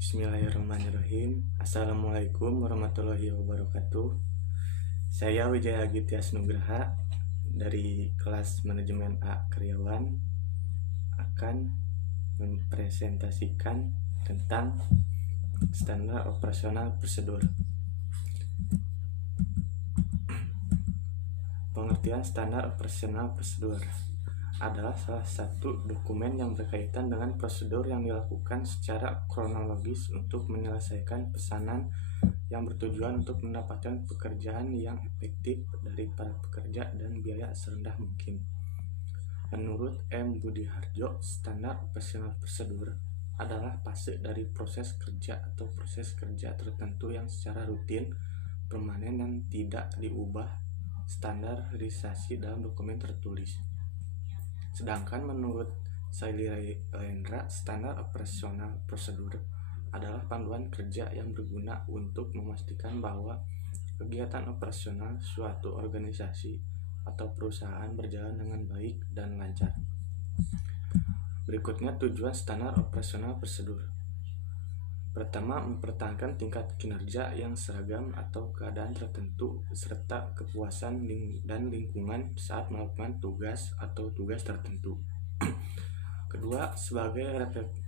Bismillahirrahmanirrahim. Assalamualaikum warahmatullahi wabarakatuh. Saya Wijaya Gitias Nugraha dari kelas manajemen A karyawan akan mempresentasikan tentang standar operasional prosedur. Pengertian standar operasional prosedur adalah salah satu dokumen yang berkaitan dengan prosedur yang dilakukan secara kronologis untuk menyelesaikan pesanan yang bertujuan untuk mendapatkan pekerjaan yang efektif dari para pekerja dan biaya serendah mungkin. Menurut M. Budiharjo, standar operasional prosedur adalah fase dari proses kerja atau proses kerja tertentu yang secara rutin, permanen, dan tidak diubah standarisasi dalam dokumen tertulis. Sedangkan menurut Saili Lendra, standar operasional prosedur adalah panduan kerja yang berguna untuk memastikan bahwa kegiatan operasional suatu organisasi atau perusahaan berjalan dengan baik dan lancar. Berikutnya tujuan standar operasional prosedur. Pertama, mempertahankan tingkat kinerja yang seragam atau keadaan tertentu serta kepuasan dan lingkungan saat melakukan tugas atau tugas tertentu. Kedua, sebagai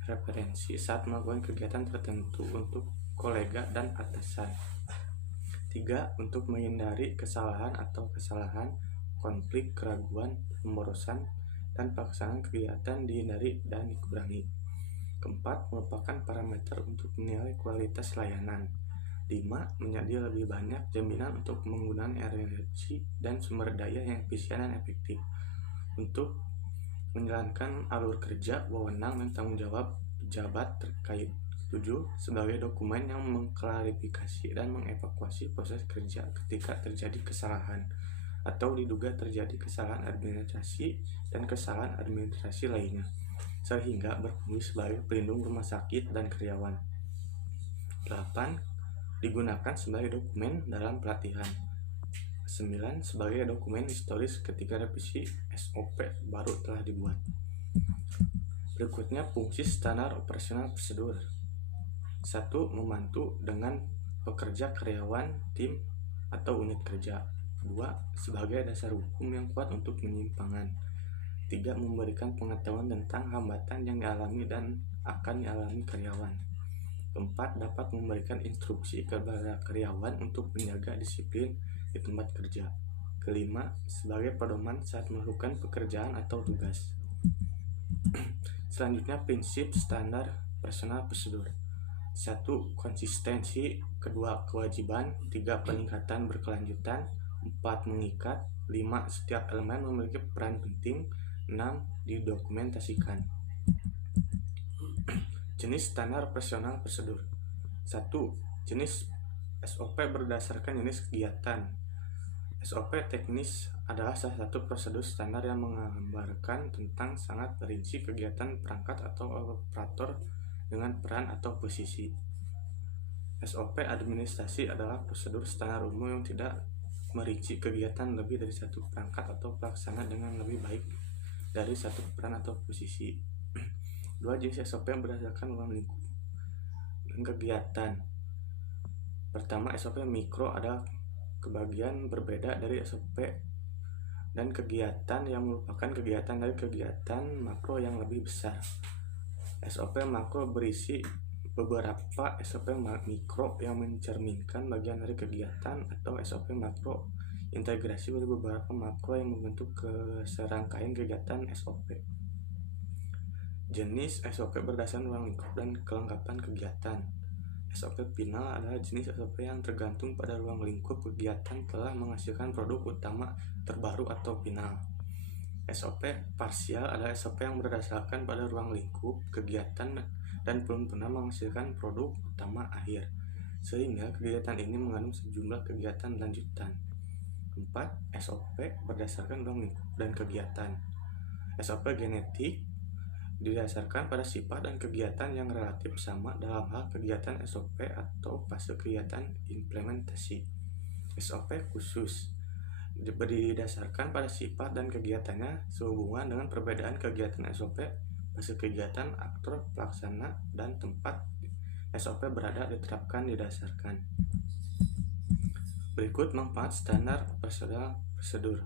referensi saat melakukan kegiatan tertentu untuk kolega dan atasan. Tiga, untuk menghindari kesalahan atau kesalahan, konflik, keraguan, pemborosan, dan pelaksanaan kegiatan dihindari dan dikurangi. Keempat, merupakan parameter untuk menilai kualitas layanan. 5. Menjadi lebih banyak jaminan untuk penggunaan energi dan sumber daya yang efisien dan efektif untuk menjalankan alur kerja, wewenang, dan tanggung jawab pejabat terkait. 7. Sebagai dokumen yang mengklarifikasi dan mengevakuasi proses kerja ketika terjadi kesalahan atau diduga terjadi kesalahan administrasi dan kesalahan administrasi lainnya, sehingga berfungsi sebagai pelindung rumah sakit dan karyawan. 8. Digunakan sebagai dokumen dalam pelatihan. 9. Sebagai dokumen historis ketika revisi SOP baru telah dibuat. Berikutnya fungsi standar operasional prosedur. 1. Membantu dengan pekerja, karyawan, tim, atau unit kerja. 2. Sebagai dasar hukum yang kuat untuk penyimpangan. 3. Memberikan pengetahuan tentang hambatan yang dialami dan akan dialami karyawan. 4. Dapat memberikan instruksi kepada karyawan untuk menjaga disiplin di tempat kerja. 5. Sebagai pedoman saat melakukan pekerjaan atau tugas. Selanjutnya prinsip standar operasional prosedur. 1. Konsistensi. 2. Kewajiban. 3. Peningkatan berkelanjutan. 4. Mengikat. 5. Setiap elemen memiliki peran penting. 6. Didokumentasikan. Jenis standar operasional prosedur. 1. Jenis SOP berdasarkan jenis kegiatan. SOP teknis adalah salah satu prosedur standar yang menggambarkan tentang sangat rinci kegiatan perangkat atau operator dengan peran atau posisi. SOP administrasi adalah prosedur standar umum yang tidak merinci kegiatan lebih dari satu perangkat atau pelaksana dengan lebih baik dari satu peran atau posisi. 2. Jenis SOP yang berdasarkan ruang lingkup dan kegiatan. Pertama, SOP mikro adalah kebagian berbeda dari SOP dan kegiatan yang merupakan kegiatan dari kegiatan makro yang lebih besar. SOP makro berisi beberapa SOP mikro yang mencerminkan bagian dari kegiatan, atau SOP makro integrasi dari beberapa makro yang membentuk serangkaian kegiatan SOP. Jenis SOP berdasarkan ruang lingkup dan kelengkapan kegiatan. SOP final adalah jenis SOP yang tergantung pada ruang lingkup kegiatan telah menghasilkan produk utama terbaru atau final. SOP parsial adalah SOP yang berdasarkan pada ruang lingkup kegiatan dan belum pernah menghasilkan produk utama akhir, sehingga kegiatan ini mengandung sejumlah kegiatan lanjutan. 4. SOP berdasarkan ruang lingkup dan kegiatan. SOP genetik didasarkan pada sifat dan kegiatan yang relatif sama dalam hal kegiatan SOP atau fase kegiatan implementasi. SOP khusus berdasarkan pada sifat dan kegiatannya sehubungan dengan perbedaan kegiatan SOP, fase kegiatan, aktor, pelaksana, dan tempat SOP berada diterapkan didasarkan. Berikut manfaat standar operasional prosedur.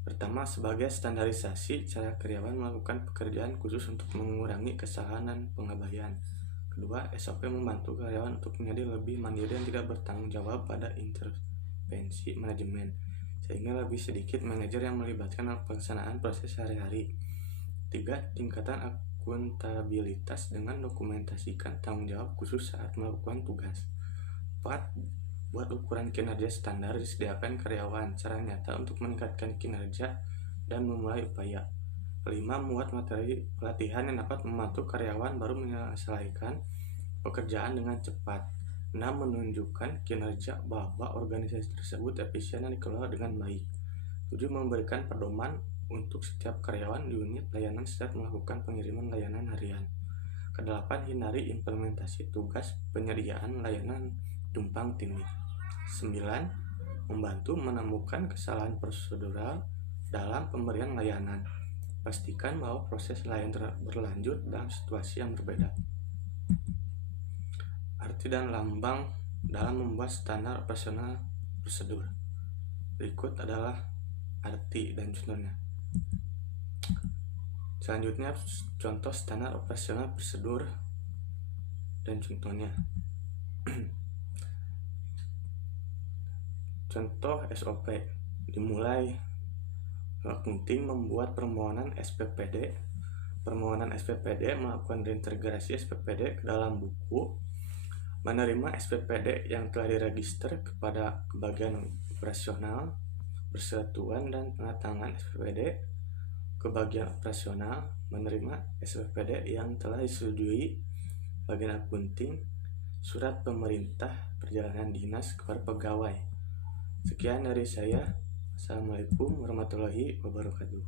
Pertama, sebagai standarisasi cara karyawan melakukan pekerjaan khusus untuk mengurangi kesalahan dan pengabaian. Kedua, SOP membantu karyawan untuk menjadi lebih mandiri dan tidak bertanggung jawab pada intervensi manajemen, sehingga lebih sedikit manajer yang melibatkan pelaksanaan proses sehari-hari. Tiga, tingkatan akuntabilitas dengan dokumentasikan tanggung jawab khusus saat melakukan tugas. 4. Buat ukuran kinerja standar disediakan karyawan cara nyata untuk meningkatkan kinerja dan memulai upaya. 5. Membuat materi pelatihan yang dapat membantu karyawan baru menyelesaikan pekerjaan dengan cepat. 6. Menunjukkan kinerja bahwa organisasi tersebut efisien dan dikelola dengan baik. 7. Memberikan pedoman untuk setiap karyawan di unit layanan setiap melakukan pengiriman layanan harian. Ke-8. Hindari implementasi tugas penyediaan layanan tumpang tindih. 9. Membantu menemukan kesalahan prosedural dalam pemberian layanan. Pastikan bahwa proses layanan berlanjut dalam situasi yang berbeda. Arti dan lambang dalam membuat standar operasional prosedur. Berikut adalah arti dan contohnya. Selanjutnya contoh standar operasional prosedur dan contohnya. Contoh SOP dimulai penting membuat permohonan SPPD. Permohonan SPPD melakukan reintegrasi SPPD ke dalam buku, menerima SPPD yang telah diregister kepada kebagian operasional, persatuan dan pengatangan SPPD ke bagian operasional, menerima SPPD yang telah disetujui bagian akunting, surat pemerintah perjalanan dinas kepada pegawai. Sekian dari saya. Assalamualaikum warahmatullahi wabarakatuh.